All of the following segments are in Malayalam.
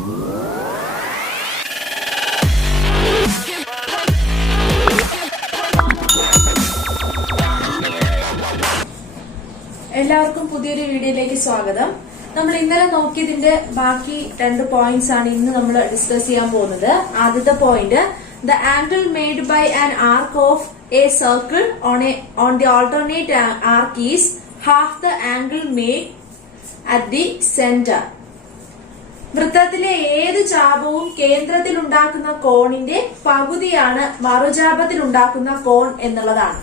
എല്ലാവർക്കും പുതിയൊരു വീഡിയോയിലേക്ക് സ്വാഗതം. നമ്മൾ ഇന്നലെ നോക്കിയതിന്റെ ബാക്കി 2 പോയിന്റ്സ് ആണ് ഇന്ന് നമ്മൾ ഡിസ്കസ് ചെയ്യാൻ പോകുന്നത്. ആദ്യത്തെ point, the angle made by an arc of a circle on the alternate arc is half the angle made at the centre. വൃത്തത്തിലെ ഏത് ചാപവും കേന്ദ്രത്തിൽ ഉണ്ടാക്കുന്ന കോണിന്റെ പകുതിയാണ് മറുചാപത്തിൽ ഉണ്ടാക്കുന്ന കോൺ എന്നുള്ളതാണ്.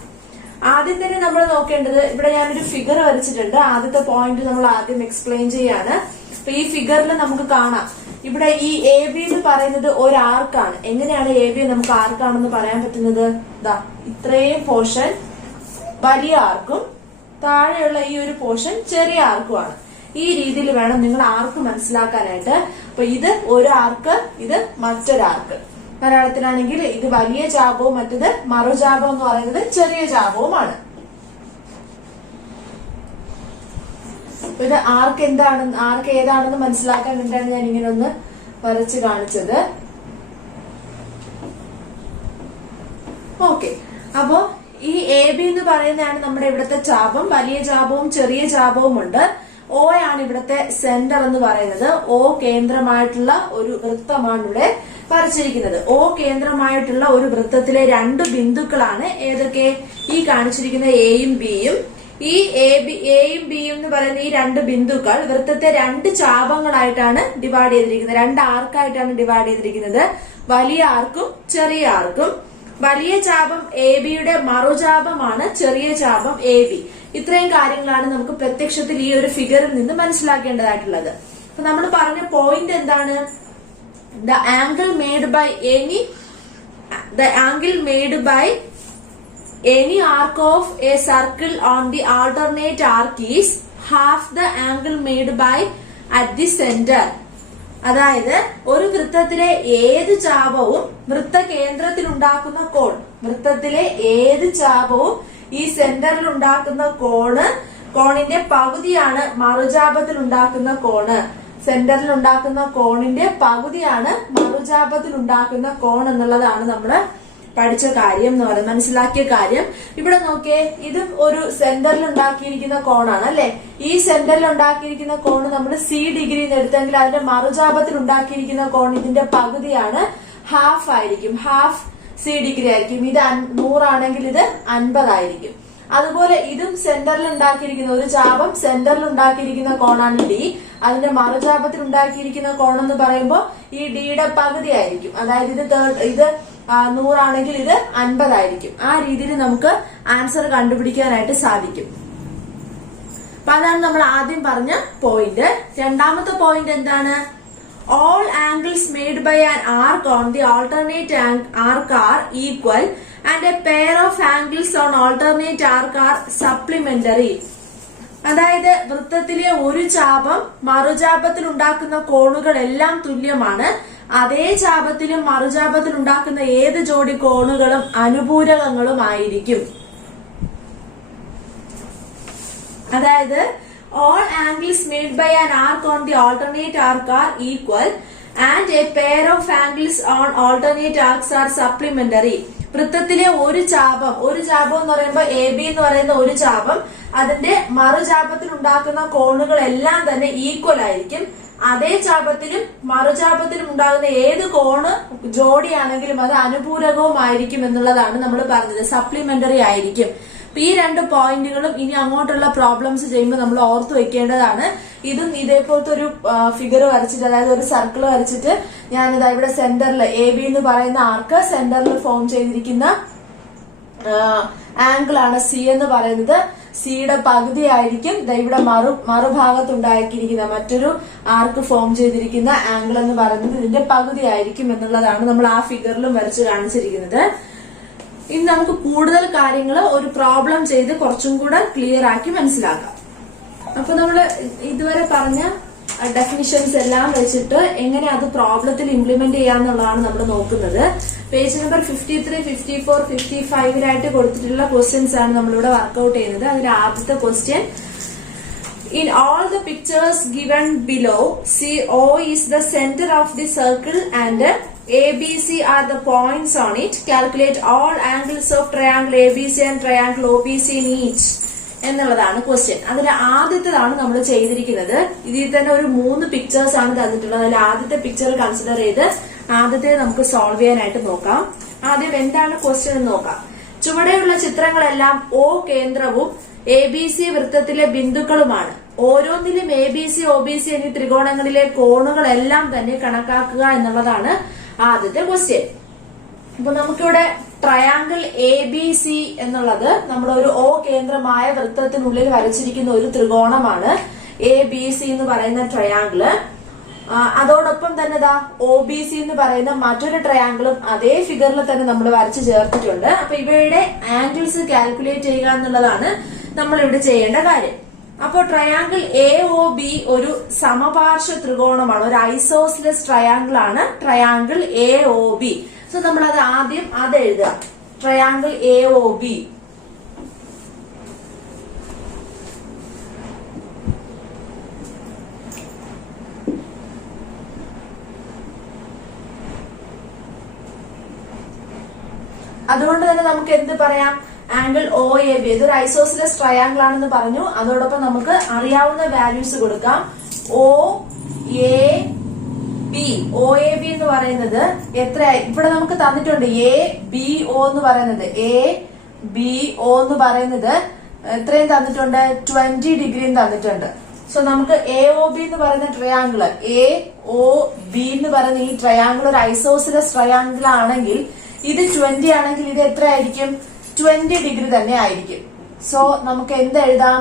ആദ്യം തന്നെ നമ്മൾ നോക്കേണ്ടത്, ഇവിടെ ഞാനൊരു ഫിഗർ വരച്ചിട്ടുണ്ട്. ആദ്യത്തെ പോയിന്റ് നമ്മൾ ആദ്യം എക്സ്പ്ലെയിൻ ചെയ്യാണ്. അപ്പൊ ഈ ഫിഗറിൽ നമുക്ക് കാണാം, ഇവിടെ ഈ എ ബി എന്ന് പറയുന്നത് ഒരു ആർക്കാണ്. എങ്ങനെയാണ് എ ബി നമുക്ക് ആർക്കാണെന്ന് പറയാൻ പറ്റുന്നത്? ദാ ഇത്രയും പോർഷൻ വലിയ ആർക്കും താഴെയുള്ള ഈ ഒരു പോർഷൻ ചെറിയ ആർക്കുമാണ്. ഈ രീതിയിൽ വേണം നിങ്ങൾ ആർക്ക് മനസ്സിലാക്കാനായിട്ട്. അപ്പൊ ഇത് ഒരു ആർക്ക്, ഇത് മറ്റൊരാർക്ക്. മലയാളത്തിലാണെങ്കിൽ ഇത് വലിയ ചാപവും മറ്റത് മറുചാപം എന്ന് പറയുന്നത് ചെറിയ ചാപവുമാണ്. ഇത് ആർക്ക് എന്താണെന്ന്, ആർക്ക് ഏതാണെന്ന് മനസ്സിലാക്കാൻ വേണ്ടിയാണ് ഞാൻ ഇങ്ങനെ ഒന്ന് വരച്ച് കാണിച്ചത്. ഓക്കെ, അപ്പോ ഈ എ ബി എന്ന് പറയുന്നതാണ് നമ്മുടെ ഇവിടുത്തെ ചാപം. വലിയ ചാപവും ചെറിയ ചാപവും ഉണ്ട്. ഒ ആണ് ഇവിടുത്തെ സെന്റർ എന്ന് പറയുന്നത്. ഒ കേന്ദ്രമായിട്ടുള്ള ഒരു വൃത്തമാണ് ഇവിടെ വരച്ചിരിക്കുന്നത്. ഒ കേന്ദ്രമായിട്ടുള്ള ഒരു വൃത്തത്തിലെ 2 ബിന്ദുക്കളാണ് ഏതൊക്കെ? ഈ കാണിച്ചിരിക്കുന്ന എയും ബിയും. ഈ എയും ബിയും എന്ന് പറയുന്ന ഈ 2 ബിന്ദുക്കൾ വൃത്തത്തെ 2 ചാപങ്ങളായിട്ടാണ് ഡിവൈഡ് ചെയ്തിരിക്കുന്നത്. 2 ആർക്കായിട്ടാണ് ഡിവൈഡ് ചെയ്തിരിക്കുന്നത്, വലിയ ആർക്കും ചെറിയ ആർക്കും. വലിയ ചാപം എ ബിയുടെ മറുചാപമാണ് ചെറിയ ചാപം എ ബി. ഇത്രയും കാര്യങ്ങളാണ് നമുക്ക് പ്രത്യക്ഷത്തിൽ ഈ ഒരു ഫിഗറിൽ നിന്ന് മനസ്സിലാക്കേണ്ടതായിട്ടുള്ളത്. അപ്പൊ നമ്മൾ പറഞ്ഞ പോയിന്റ് എന്താണ്? The angle made by any arc of a circle on the alternate arc is half the angle made by at the center. അതായത് ഒരു വൃത്തത്തിലെ ഏത് ചാപവും വൃത്ത കേന്ദ്രത്തിൽ ഉണ്ടാക്കുന്ന കോൺ, വൃത്തത്തിലെ ഏത് ചാപവും ഈ സെന്ററിൽ ഉണ്ടാക്കുന്ന കോണിന്റെ പകുതിയാണ് മറുചാപത്തിൽ ഉണ്ടാക്കുന്ന കോണ്. സെന്ററിൽ ഉണ്ടാക്കുന്ന കോണിന്റെ പകുതിയാണ് മറുചാപത്തിൽ ഉണ്ടാക്കുന്ന കോൺ എന്നുള്ളതാണ് നമ്മള് പഠിച്ച കാര്യം എന്ന് പറയുന്നത്, മനസ്സിലാക്കിയ കാര്യം. ഇവിടെ നോക്കിയേ, ഇതും ഒരു സെന്ററിൽ ഉണ്ടാക്കിയിരിക്കുന്ന കോണാണ് അല്ലെ? ഈ സെന്ററിൽ ഉണ്ടാക്കിയിരിക്കുന്ന കോണ് നമ്മൾ സി ഡിഗ്രി എടുത്തെങ്കിൽ അതിന്റെ മറുചാപത്തിൽ ഉണ്ടാക്കിയിരിക്കുന്ന കോൺ ഇതിന്റെ പകുതിയാണ്, ഹാഫ് ആയിരിക്കും. ഹാഫ് സി ഡിഗ്രി ആയിരിക്കും. ഇത് 100 ആണെങ്കിൽ ഇത് 50 ആയിരിക്കും. അതുപോലെ ഇതും സെന്ററിൽ ഉണ്ടാക്കിയിരിക്കുന്ന ഒരു ചാപം, സെന്ററിൽ ഉണ്ടാക്കിയിരിക്കുന്ന കോണാണ് ഡി. അതിന്റെ മറുചാപത്തിൽ ഉണ്ടാക്കിയിരിക്കുന്ന കോണെന്ന് പറയുമ്പോൾ ഈ ഡിയുടെ പകുതി ആയിരിക്കും. അതായത് ഇത് 100 ആണെങ്കിൽ ഇത് 50 ആയിരിക്കും. ആ രീതിയിൽ നമുക്ക് ആൻസർ കണ്ടുപിടിക്കാനായിട്ട് സാധിക്കും. അപ്പൊ അതാണ് നമ്മൾ ആദ്യം പറഞ്ഞ പോയിന്റ്. രണ്ടാമത്തെ പോയിന്റ് എന്താണ്? All angles made by an arc on the alternate arc are equal and a pair of angles on alternate arc are supplementary. അതായത് വൃത്തത്തിലെ ഒരു ചാപം മറുചാപത്തിൽ ഉണ്ടാക്കുന്ന കോണുകൾ എല്ലാം തുല്യമാണ്. അതേ ചാപത്തിലും മറുചാപത്തിൽ ഉണ്ടാക്കുന്ന ഏത് ജോഡി കോണുകളും അനുപൂരകങ്ങളും ആയിരിക്കും. അതായത് all angles made by an arc on the alternate arc are equal and a pair of angles on alternate arcs are supplementary. വൃത്തത്തിലെ ഒരു ചാപം എന്ന് പറയുമ്പോൾ എ ബി എന്ന് പറയുന്ന ഒരു ചാപം, അതിന്റെ മറുചാപത്തിൽ ഉണ്ടാക്കുന്ന കോണുകൾ എല്ലാം തന്നെ ഈക്വൽ ആയിരിക്കും. അതേ ചാപത്തിലും മറുചാപത്തിലും ഉണ്ടാകുന്ന ഏത് കോണ് ജോഡിയാണെങ്കിലും അത് അനുപൂരകവുമായിരിക്കും എന്നുള്ളതാണ് നമ്മൾ പറഞ്ഞത്. സപ്ലിമെന്ററി ആയിരിക്കും. ഈ 2 പോയിന്റുകളും ഇനി അങ്ങോട്ടുള്ള പ്രോബ്ലംസ് ചെയ്യുമ്പോൾ നമ്മൾ ഓർത്തു വെക്കേണ്ടതാണ്. ഇതും ഇതേപോലത്തെ ഒരു ഫിഗർ വരച്ചിട്ട്, അതായത് ഒരു സർക്കിൾ വരച്ചിട്ട് ഞാനിതാ ഇവിടെ സെന്ററിൽ എ ബി എന്ന് പറയുന്ന ആർക്ക് സെന്ററിൽ ഫോം ചെയ്തിരിക്കുന്ന ആംഗിൾ ആണ് സി എന്ന് പറയുന്നത്. സിയുടെ പകുതി ആയിരിക്കും ഇവിടെ മറുഭാഗത്ത് ഉണ്ടാക്കിയിരിക്കുന്ന മറ്റൊരു ആർക്ക് ഫോം ചെയ്തിരിക്കുന്ന ആംഗിൾ എന്ന് പറയുന്നത് ഇതിന്റെ പകുതി ആയിരിക്കും എന്നുള്ളതാണ് നമ്മൾ ആ ഫിഗറിലും വരച്ച് കാണിച്ചിരിക്കുന്നത്. ഇനി നമുക്ക് കൂടുതൽ കാര്യങ്ങൾ ഒരു പ്രോബ്ലം ചെയ്ത് കുറച്ചും കൂടെ ക്ലിയർ ആക്കി മനസ്സിലാക്കാം. അപ്പൊ നമ്മൾ ഇതുവരെ പറഞ്ഞ ഡെഫിനിഷൻസ് എല്ലാം വെച്ചിട്ട് എങ്ങനെ അത് പ്രോബ്ലത്തിൽ ഇംപ്ലിമെന്റ് ചെയ്യാന്നുള്ളതാണ് നമ്മൾ നോക്കുന്നത്. പേജ് നമ്പർ 53, 54, 55 കൊടുത്തിട്ടുള്ള ക്വസ്റ്റ്യൻസ് ആണ് നമ്മളിവിടെ വർക്ക്ഔട്ട് ചെയ്യുന്നത്. അതിൽ ആദ്യത്തെ question, In all the pictures given below, CO is the center of the circle and ABC are the points on it. Calculate all angles of triangle ABC and triangle OBC in each. എന്നുള്ളതാണ് ക്വസ്റ്റ്യൻ. അതിൽ ആദ്യത്തേതാണ് നമ്മൾ ചെയ്തിരിക്കുന്നത്. ഇതിൽ തന്നെ ഒരു 3 പിക്ചേഴ്സ് ആണ് തന്നിട്ടുള്ളത്. അതിൽ ആദ്യത്തെ പിക്ചർ കൺസിഡർ ചെയ്ത് ആദ്യത്തെ നമുക്ക് സോൾവ് ചെയ്യാനായിട്ട് നോക്കാം. ആദ്യം എന്താണ് ക്വസ്റ്റ്യൻ എന്ന് നോക്കാം. ചുവടെയുള്ള ചിത്രങ്ങളെല്ലാം O കേന്ദ്രവും ABC വൃത്തത്തിലെ ബിന്ദുക്കളുമാണ്. ഓരോന്നിലും ABC, OBC എന്നീ ത്രികോണങ്ങളിലെ കോണുകളെല്ലാം തന്നെ കണക്കാക്കുക എന്നുള്ളതാണ് ആദ്യത്തെ ക്വസ്റ്റ്യൻ. അപ്പൊ നമുക്കിവിടെ ട്രയാങ്കിൾ ABC എന്നുള്ളത് നമ്മുടെ ഒരു O കേന്ദ്രമായ വൃത്തത്തിനുള്ളിൽ വരച്ചിരിക്കുന്ന ഒരു ത്രികോണമാണ് ABC എന്ന് പറയുന്ന ട്രയാങ്കിള്. അതോടൊപ്പം തന്നെ OBC എന്ന് പറയുന്ന മറ്റൊരു ട്രയാങ്കിളും അതേ ഫിഗറിൽ തന്നെ നമ്മൾ വരച്ചു ചേർത്തിട്ടുണ്ട്. അപ്പൊ ഇവയുടെ ആംഗിൾസ് കാൽക്കുലേറ്റ് ചെയ്യുക എന്നുള്ളതാണ് നമ്മൾ ഇവിടെ ചെയ്യേണ്ട കാര്യം. അപ്പോൾ ട്രയാങ്കിൾ AOB ഒരു സമപാർശ്വ ത്രികോണമാണ്, ഒരു ഐസോസിലസ് ട്രയാങ്കിൾ ആണ് ട്രയാങ്കിൾ AOB. സോ നമ്മൾ അത് ആദ്യം എഴുതുക. Triangle AOB. അതുകൊണ്ട് തന്നെ നമുക്ക് എന്ത് പറയാം, ആംഗിൾ OAB ഇതൊരു ഐസോസിലസ് ട്രയാങ്കിൾ ആണെന്ന് പറഞ്ഞു. അതോടൊപ്പം നമുക്ക് അറിയാവുന്ന വാല്യൂസ് കൊടുക്കാം. OAB എന്ന് പറയുന്നത് എത്ര, ഇവിടെ നമുക്ക് തന്നിട്ടുണ്ട് ABO എന്ന് പറയുന്നത്, ABO എന്ന് പറയുന്നത് എത്രയും തന്നിട്ടുണ്ട്, 20 ഡിഗ്രിയും തന്നിട്ടുണ്ട്. സോ നമുക്ക് AOB എന്ന് പറയുന്ന ട്രയാങ്കിള്, AOB എന്ന് പറയുന്ന ഈ ട്രയാങ്കിൾ ഒരു ഐസോസിലസ് ട്രയാങ്കിൾ ആണെങ്കിൽ ഇത് 20 ആണെങ്കിൽ ഇത് എത്ര ആയിരിക്കും, 20 ഡിഗ്രി തന്നെ ആയിരിക്കും. സോ നമുക്ക് എന്ത് എഴുതാം,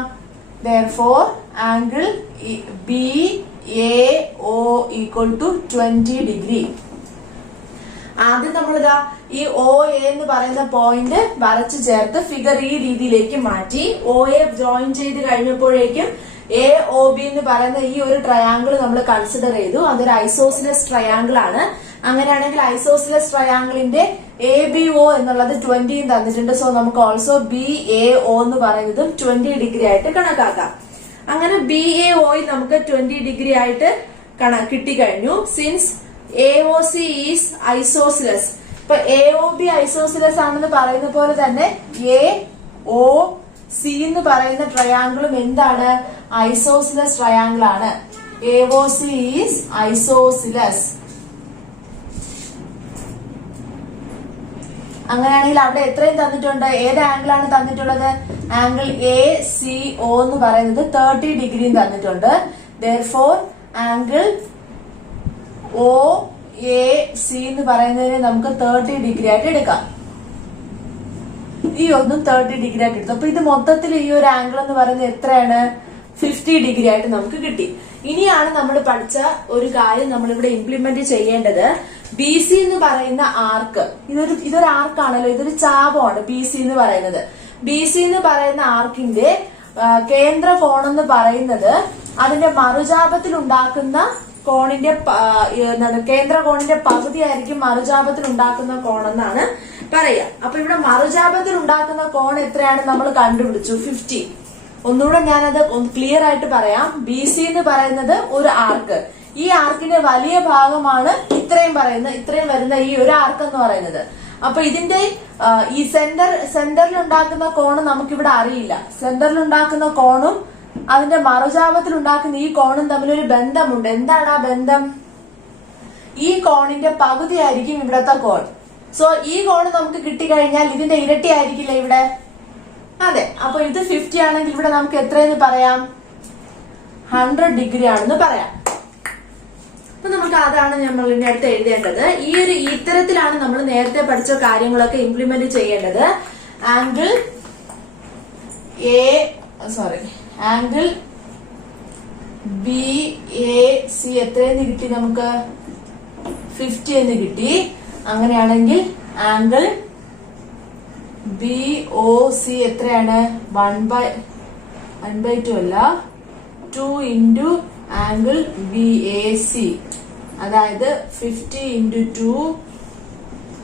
therefore angle BAO equal to 20 degree. ആദ്യം നമ്മളിതാ ഈ OA എന്ന് പറയുന്ന പോയിന്റ് വരച്ചു ചേർത്ത് ഫിഗർ ഈ രീതിയിലേക്ക് മാറ്റി. OA ജോയിൻ ചെയ്ത് കഴിഞ്ഞപ്പോഴേക്കും AOB എന്ന് പറയുന്ന ഈ ഒരു ട്രയാങ്കിൾ നമ്മൾ കൺസിഡർ ചെയ്തു. അതൊരു ഐസോസിലസ് ട്രയാങ്കിൾ ആണ്. അങ്ങനെയാണെങ്കിൽ ഐസോസിലസ് ട്രയാങ്കിളിന്റെ ABO എന്നുള്ളത് 20 തന്നിട്ടുണ്ട്. സോ നമുക്ക് ഓൾസോ BAO എന്ന് പറയുന്നതും 20 ഡിഗ്രി ആയിട്ട് കണക്കാക്കാം. അങ്ങനെ BAO നമുക്ക് 20 ഡിഗ്രി ആയിട്ട് കിട്ടിക്കഴിഞ്ഞു. സിൻസ് AOC ഈസ് ഐസോസിലസ്, ഇപ്പൊ AOB ഐസോസിലസ് ആണെന്ന് പറയുന്ന പോലെ തന്നെ AOC എന്ന് പറയുന്ന ട്രയാങ്കിളും എന്താണ്, ഐസോസിലസ് ട്രയാങ്കിൾ ആണ്. AOC is isosceles. അങ്ങനെയാണെങ്കിൽ അവിടെ എത്രയും തന്നിട്ടുണ്ട്, ഏത് ആംഗിൾ ആണ് തന്നിട്ടുള്ളത്, ആംഗിൾ ACO എന്ന് പറയുന്നത് 30 ഡിഗ്രിയും തന്നിട്ടുണ്ട്. therefore ആംഗിൾ OAC എന്ന് പറയുന്നതിന് നമുക്ക് 30 ഡിഗ്രി ആയിട്ട് എടുക്കാം. ഈ ഒന്നും 30 ഡിഗ്രി ആയിട്ട് എടുത്തു. അപ്പൊ ഇത് മൊത്തത്തിൽ ഈ ഒരു ആംഗിൾ എന്ന് പറയുന്നത് എത്രയാണ്, 50 ഡിഗ്രി ആയിട്ട് നമുക്ക് കിട്ടി. ഇനിയാണ് നമ്മൾ പഠിച്ച ഒരു കാര്യം നമ്മളിവിടെ ഇംപ്ലിമെന്റ് ചെയ്യേണ്ടത്. BC എന്ന് പറയുന്ന ആർക്ക്, ഇതൊരു ആർക്കാണല്ലോ, ഇതൊരു ചാപമാണ് BC എന്ന് പറയുന്നത്. BC എന്ന് പറയുന്ന ആർക്കിന്റെ കേന്ദ്ര കോണെന്ന് പറയുന്നത് അതിന്റെ മറുചാപത്തിൽ ഉണ്ടാക്കുന്ന കോണിന്റെ എന്താണ്, കേന്ദ്ര കോണിന്റെ പകുതി ആയിരിക്കും മറുചാപത്തിൽ ഉണ്ടാക്കുന്ന കോണെന്നാണ് പറയാ. അപ്പൊ ഇവിടെ മറുചാപത്തിൽ ഉണ്ടാക്കുന്ന കോൺ എത്രയാണ് നമ്മൾ കണ്ടുപിടിച്ചു, 50. ഒന്നുകൂടെ ഞാനത് ക്ലിയർ ആയിട്ട് പറയാം. BC എന്ന് പറയുന്നത് ഒരു ആർക്ക്, ഈ ആർക്കിന്റെ വലിയ ഭാഗമാണ് ഇത്രയും വരുന്ന ഈ ഒരു ആർക്ക് എന്ന് പറയുന്നത്. അപ്പൊ ഇതിന്റെ ഈ സെന്ററിൽ ഉണ്ടാക്കുന്ന കോണ് നമുക്കിവിടെ അറിയില്ല. സെന്ററിൽ ഉണ്ടാക്കുന്ന കോണും അതിന്റെ മറുചാപത്തിൽ ഉണ്ടാക്കുന്ന ഈ കോണും തമ്മിലൊരു ബന്ധമുണ്ട്. എന്താണ് ആ ബന്ധം, ഈ കോണിന്റെ പകുതി ആയിരിക്കും ഇവിടത്തെ കോൺ. സോ ഈ കോണ് നമുക്ക് കിട്ടിക്കഴിഞ്ഞാൽ ഇതിന്റെ ഇരട്ടി ആയിരിക്കില്ല ഇവിടെ, അതെ. അപ്പൊ ഇത് 50 ആണെങ്കിൽ ഇവിടെ നമുക്ക് എത്രയെന്ന് പറയാം, 100 ഡിഗ്രി ആണെന്ന് പറയാം. അപ്പൊ നമുക്ക് അതാണ് നമ്മൾ ഇതിന്റെ അടുത്ത് എഴുതേണ്ടത്. ഇത്തരത്തിലാണ് നമ്മൾ നേരത്തെ പഠിച്ച കാര്യങ്ങളൊക്കെ ഇംപ്ലിമെന്റ് ചെയ്യേണ്ടത്. ആംഗിൾ BAC എത്രയെന്ന് കിട്ടി, നമുക്ക് 50 എന്ന് കിട്ടി. അങ്ങനെയാണെങ്കിൽ ആംഗിൾ BOC എത്രയാണ്, 1/2 അല്ല, 2 ഇൻറ്റു ആംഗിൾ BAC, അതായത് 50 ഇൻറ്റു 2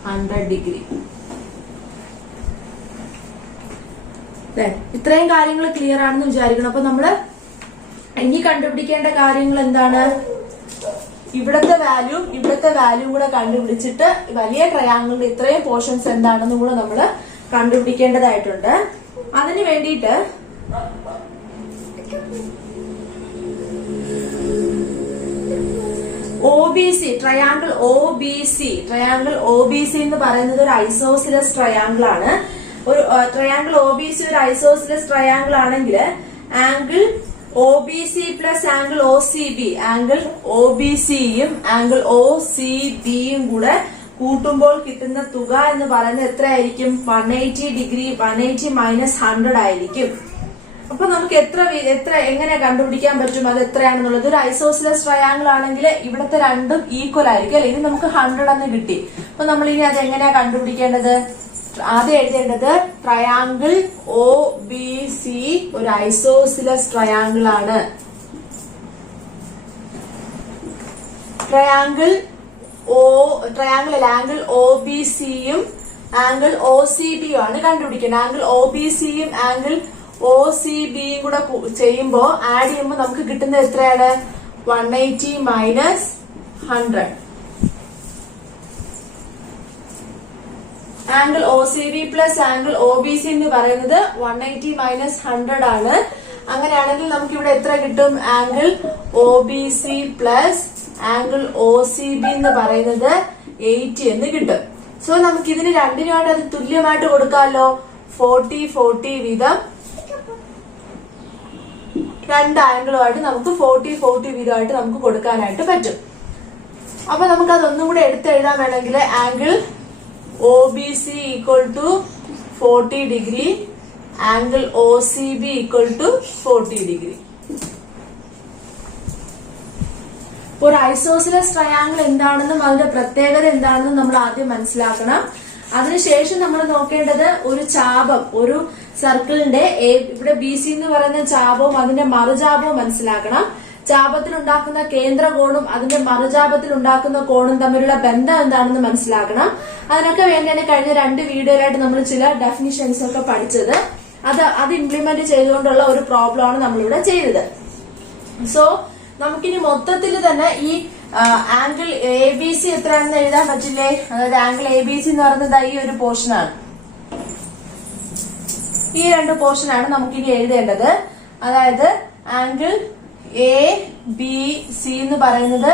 100 ഡിഗ്രി. ഇത്രയും കാര്യങ്ങൾ ക്ലിയർ ആണെന്ന് വിചാരിക്കണം. അപ്പൊ നമ്മള് ഇനി കണ്ടുപിടിക്കേണ്ട കാര്യങ്ങൾ എന്താണ്? ഇവിടത്തെ വാല്യൂ കൂടെ കണ്ടുപിടിച്ചിട്ട് വലിയ ട്രയാങ്കിളിന്റെ ഇത്രയും പോർഷൻസ് എന്താണെന്നും കൂടെ നമ്മൾ കണ്ടുപിടിക്കേണ്ടതായിട്ടുണ്ട്. അതിന് വേണ്ടിയിട്ട് OBC ട്രയാങ്കിൾ OBC എന്ന് പറയുന്നത് ഒരു ഐസോസിലസ് ട്രയാങ്കിൾ ആണ്. ഒരു ട്രയാങ്കിൾ OBC ഒരു ഐസോസിലസ് ട്രയാങ്കിൾ ആണെങ്കിൽ ആംഗിൾ OBC പ്ലസ് ആംഗിൾ OBCയും ആംഗിൾ OCBയും കൂടെ കൂട്ടുമ്പോൾ കിട്ടുന്ന തുക എന്ന് പറയുന്നത് എത്രയായിരിക്കും? 180 ഡിഗ്രി 180 മൈനസ് 100 ആയിരിക്കും. അപ്പൊ നമുക്ക് എങ്ങനെ കണ്ടുപിടിക്കാൻ പറ്റും അത് എത്രയാണെന്നുള്ളത്? ഒരു ഐസോസിലസ് ട്രയാങ്കിൾ ആണെങ്കിൽ ഇവിടത്തെ രണ്ടും ഈക്വൽ ആയിരിക്കും അല്ലെ? ഇത് നമുക്ക് 100 എന്ന് കിട്ടി. അപ്പൊ നമ്മൾ ഇനി അത് എങ്ങനെയാ കണ്ടുപിടിക്കേണ്ടത്? ആദ്യം എഴുതേണ്ടത് ട്രയാങ്കിൾ OBC ഒരു ഐസോസിലസ് ട്രയാങ്കിൾ ആണ്. ആംഗിൾ OBCയും ആംഗിൾ OCBയും ആണ് കണ്ടുപിടിക്കുന്നത്. ആംഗിൾ OBCയും ആംഗിൾ OCBയും കൂടെ ചെയ്യുമ്പോ ആഡ് ചെയ്യുമ്പോൾ നമുക്ക് കിട്ടുന്നത് എത്രയാണ്? 180 minus 100. Angle OCB plus angle OBC എന്ന് പറയുന്നത് 180 മൈനസ് 100 ആണ്. അങ്ങനെയാണെങ്കിൽ നമുക്ക് ഇവിടെ എത്ര കിട്ടും? Angle OBC plus angle OCB എന്ന് പറയുന്നത് 80 എന്ന് കിട്ടും. സോ നമുക്ക് ഇതിന് രണ്ടിനുമായിട്ട് അത് തുല്യമായിട്ട് കൊടുക്കാമല്ലോ. 40 വീതം രണ്ട് ആംഗിളുമായിട്ട് നമുക്ക് 40 വീതമായിട്ട് നമുക്ക് കൊടുക്കാനായിട്ട് പറ്റും. അപ്പൊ നമുക്ക് അതൊന്നും കൂടെ എടുത്തെഴുതാൻ വേണമെങ്കിൽ angle OBC equal to 40 degree, angle OCB equal to 40 degree. ഒരു ഐസോസിലസ് ട്രയാങ്കിൾ എന്താണെന്നും അതിന്റെ പ്രത്യേകത എന്താണെന്നും നമ്മൾ ആദ്യം മനസ്സിലാക്കണം. അതിനുശേഷം നമ്മൾ നോക്കേണ്ടത് ഒരു ചാപം, ഒരു സർക്കിളിന്റെ ഇവിടെ BC എന്ന് പറയുന്ന ചാപവും അതിന്റെ മറുചാപവും മനസ്സിലാക്കണം. ചാപത്തിൽ ഉണ്ടാക്കുന്ന കേന്ദ്ര കോണും അതിന്റെ മറുചാപത്തിൽ ഉണ്ടാക്കുന്ന കോണും തമ്മിലുള്ള ബന്ധം എന്താണെന്ന് മനസ്സിലാക്കണം. അതിനൊക്കെ വേണ്ടിയാണ് കഴിഞ്ഞ 2 വീഡിയോയിലായിട്ട് നമ്മൾ ചില ഡെഫിനിഷൻസ് ഒക്കെ പഠിച്ചത്. അത് ഇംപ്ലിമെന്റ് ചെയ്തുകൊണ്ടുള്ള ഒരു പ്രോബ്ലം ആണ് നമ്മളിവിടെ ചെയ്തത്. സോ നമുക്കിനി മൊത്തത്തിൽ തന്നെ ഈ ആംഗിൾ ABC എത്രയാണെന്ന് എഴുതാൻ പറ്റില്ലേ? അതായത് ആംഗിൾ ABC എന്ന് പറയുന്നത് ഈ ഒരു പോർഷനാണ്. ഈ 2 പോർഷനാണ് നമുക്കിനി എഴുതേണ്ടത്. അതായത് ആംഗിൾ ABC എന്ന് പറയുന്നത്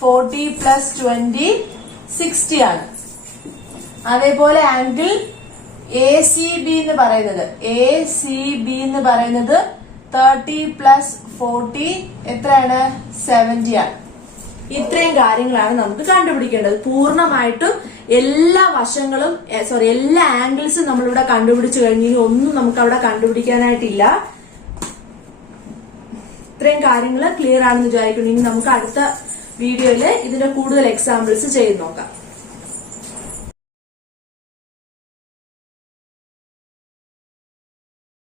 40 പ്ലസ് 20 60 ആണ്. അതേപോലെ ആംഗിൾ ACB എന്ന് പറയുന്നത് 30 പ്ലസ് 40 എത്രയാണ്? 70 ആണ്. ഇത്രയും കാര്യങ്ങളാണ് നമുക്ക് കണ്ടുപിടിക്കേണ്ടത്. പൂർണ്ണമായിട്ടും എല്ലാ വശങ്ങളും എല്ലാ ആംഗിൾസും നമ്മളിവിടെ കണ്ടുപിടിച്ചു കഴിഞ്ഞാൽ ഒന്നും നമുക്ക് അവിടെ കണ്ടുപിടിക്കാനായിട്ടില്ല. ഇത്രയും കാര്യങ്ങൾ ക്ലിയർ ആണെന്ന് വിചാരിക്കുന്നു. ഇനി നമുക്ക് അടുത്ത വീഡിയോയില് ഇതിന്റെ കൂടുതൽ എക്സാമ്പിൾസ് ചെയ്ത് നോക്കാം.